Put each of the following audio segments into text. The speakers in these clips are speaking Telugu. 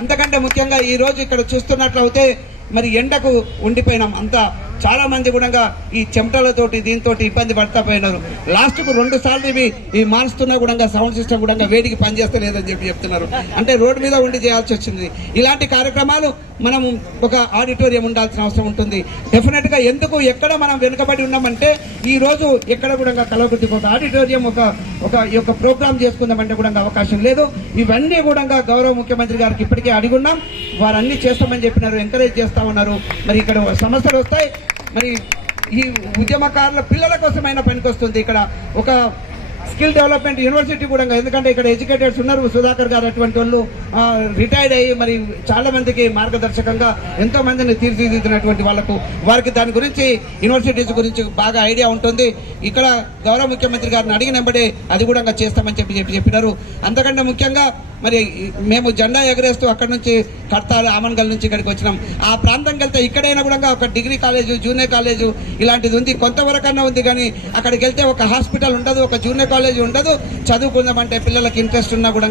అంతకంటే ముఖ్యంగా ఈ రోజు ఇక్కడ చూస్తున్నట్లయితే మరి ఎండకు ఉండిపోయినాం. అంతా చాలా మంది కూడా ఈ చెమటలతోటి దీంతో ఇబ్బంది పడతా పోయినారు. లాస్ట్కు రెండు సార్లు ఇవి ఈ మారుస్తున్నా కూడా సౌండ్ సిస్టమ్ కూడా వేడికి పనిచేస్తలేదని చెప్పి చెప్తున్నారు. అంటే రోడ్డు మీద ఉండి చేయాల్సి వచ్చింది. ఇలాంటి కార్యక్రమాలు మనం ఒక ఆడిటోరియం ఉండాల్సిన అవసరం ఉంటుంది. డెఫినెట్గా ఎందుకు ఎక్కడ మనం వెనుకబడి ఉన్నామంటే ఈ రోజు ఎక్కడ కూడా కలవకుర్తికి ఒక ఆడిటోరియం ఒక ఒక ఈ యొక్క ప్రోగ్రామ్ చేసుకుందామంటే కూడా అవకాశం లేదు. ఇవన్నీ కూడా గౌరవ ముఖ్యమంత్రి గారికి ఇప్పటికే అడిగున్నాం ఉన్నాం. వారన్నీ చేస్తామని చెప్పినారు ఎంకరేజ్ చేస్తా ఉన్నారు. మరి ఇక్కడ సమస్యలు వస్తాయి. మరి ఈ ఉద్యమకారుల పిల్లల కోసమైనా పనికొస్తుంది. ఇక్కడ ఒక స్కిల్ డెవలప్మెంట్ యూనివర్సిటీ కూడా ఎందుకంటే ఇక్కడ ఎడ్యుకేటెడ్స్ ఉన్నారు. సుధాకర్ గారు అటువంటి వాళ్ళు రిటైర్డ్ అయ్యి మరి చాలా మందికి మార్గదర్శకంగా ఎంతో మందిని తీర్చిదిద్దినటువంటి వాళ్ళకు వారికి దాని గురించి యూనివర్సిటీస్ గురించి బాగా ఐడియా ఉంటుంది. ఇక్కడ గౌరవ ముఖ్యమంత్రి గారిని అడిగినప్పుడే అది కూడా చేస్తామని చెప్పి చెప్పి చెప్పినారు. అంతకంటే ముఖ్యంగా మరి మేము జెండా ఎగరేస్తూ అక్కడ నుంచి కడతారు ఆమన్గల్ నుంచి ఇక్కడికి వచ్చినాం. ఆ ప్రాంతం వెళ్తే ఇక్కడైనా కూడా ఒక డిగ్రీ కాలేజు జూనియర్ కాలేజు ఇలాంటిది ఉంది. కొంతవరకన్నా ఉంది కానీ అక్కడికి వెళ్తే ఒక హాస్పిటల్ ఉండదు ఒక జూనియర్ కాలేజ్ ఉండదు. చదువుకుందామంటే పిల్లలకి ఇంట్రెస్ట్ ఉన్నా కూడా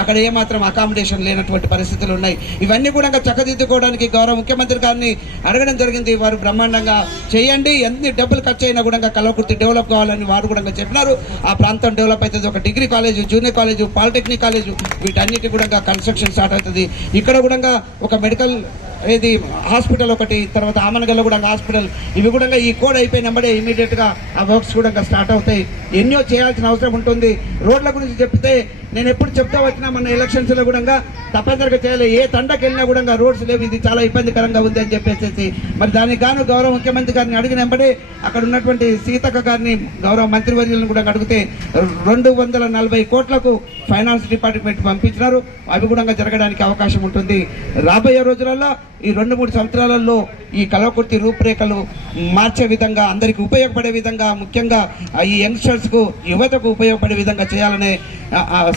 అక్కడ ఏమాత్రం అకామిడేషన్ లేనటువంటి పరిస్థితులు ఉన్నాయి. ఇవన్నీ కూడా చక్కదిద్దుకోవడానికి గౌరవ ముఖ్యమంత్రి గారిని అడగడం జరిగింది. వారు బ్రహ్మాండంగా చేయండి. ఎన్ని డబ్బులు ఖర్చు అయినా కూడా కలవకుర్తి డెవలప్ కావాలని వారు కూడా చెప్పినారు. ఆ ప్రాంతం డెవలప్ అవుతుంది. ఒక degree college junior college polytechnic college వీటన్నిటి కూడా కన్స్ట్రక్షన్ స్టార్ట్ అవుతుంది. ఇక్కడ కూడా ఒక మెడికల్ ఇది హాస్పిటల్ ఒకటి తర్వాత ఆమనగల్లో కూడా హాస్పిటల్. ఇవి కూడా ఈ కోడ్ అయిపోయినప్పుడే ఇమీడియట్గా ఆ వర్క్స్ కూడా స్టార్ట్ అవుతాయి. ఎన్నో చేయాల్సిన అవసరం ఉంటుంది. రోడ్ల గురించి చెప్తే నేను ఎప్పుడు చెప్తా వచ్చినా మన ఎలక్షన్స్లో కూడా తప్పనిసరిగా చేయాలి. ఏ తండకి వెళ్ళినా కూడా రోడ్స్ లేవు. ఇది చాలా ఇబ్బందికరంగా ఉంది అని చెప్పేసి మరి దానికి గాను గౌరవ ముఖ్యమంత్రి గారిని అడిగినప్పుడే అక్కడ ఉన్నటువంటి సీతక్క గారిని గౌరవ మంత్రివర్యులను కూడా అడిగితే రెండు వందల నలభై కోట్లకు ఫైనాన్స్ డిపార్ట్మెంట్ పంపించినారు. అవి కూడా జరగడానికి అవకాశం ఉంటుంది. రాబోయే రోజులలో ఈ రెండు మూడు సంవత్సరాలలో ఈ కలవకుర్తి రూపురేఖలు మార్చే విధంగా అందరికీ ఉపయోగపడే విధంగా ముఖ్యంగా ఈ యంగ్స్టర్స్కు యువతకు ఉపయోగపడే విధంగా చేయాలనే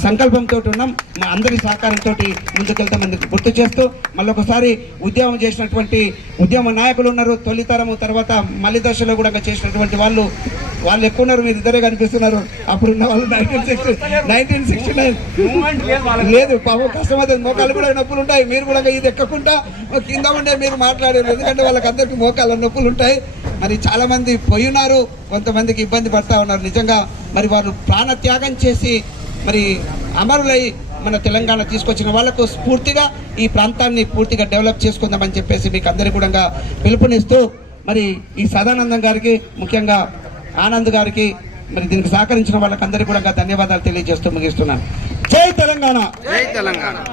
సంకల్పంతో ఉన్నాం. మా అందరి సహకారంతో ముందుకెళ్తామని గుర్తు చేస్తూ మళ్ళొకసారి ఉద్యమం చేసినటువంటి ఉద్యమ నాయకులు ఉన్నారు. తొలితరము తర్వాత మలి దశలో కూడా చేసినటువంటి వాళ్ళు వాళ్ళు ఎక్కువ ఉన్నారు మీరు ఇద్దరే కనిపిస్తున్నారు. అప్పుడున్న వాళ్ళు nineteen sixty nineteen sixty nine లేదు పాపం కష్టమైతే మోకాలు కూడా నొప్పులు ఉంటాయి. మీరు కూడా ఇది ఎక్కకుండా కింద ఉండే మీరు మాట్లాడారు ఎందుకంటే వాళ్ళకి అందరికీ మోకాళ్ళ నొప్పులు ఉంటాయి. మరి చాలామంది పోయినారు కొంతమందికి ఇబ్బంది పడతా ఉన్నారు. నిజంగా మరి వారు ప్రాణత్యాగం చేసి మరి అమరులై మన తెలంగాణ తీసుకొచ్చిన వాళ్ళకు స్ఫూర్తిగా ఈ ప్రాంతాన్ని పూర్తిగా డెవలప్ చేసుకుందామని చెప్పేసి మీకు అందరికీ కూడా పిలుపునిస్తూ మరి ఈ సదానందం గారికి ముఖ్యంగా ఆనంద్ గారికి మరి దీనికి సహకరించిన వాళ్ళకందరికీ కూడా ధన్యవాదాలు తెలియజేస్తూ ముగిస్తున్నాను. జై తెలంగాణ! జై తెలంగాణ!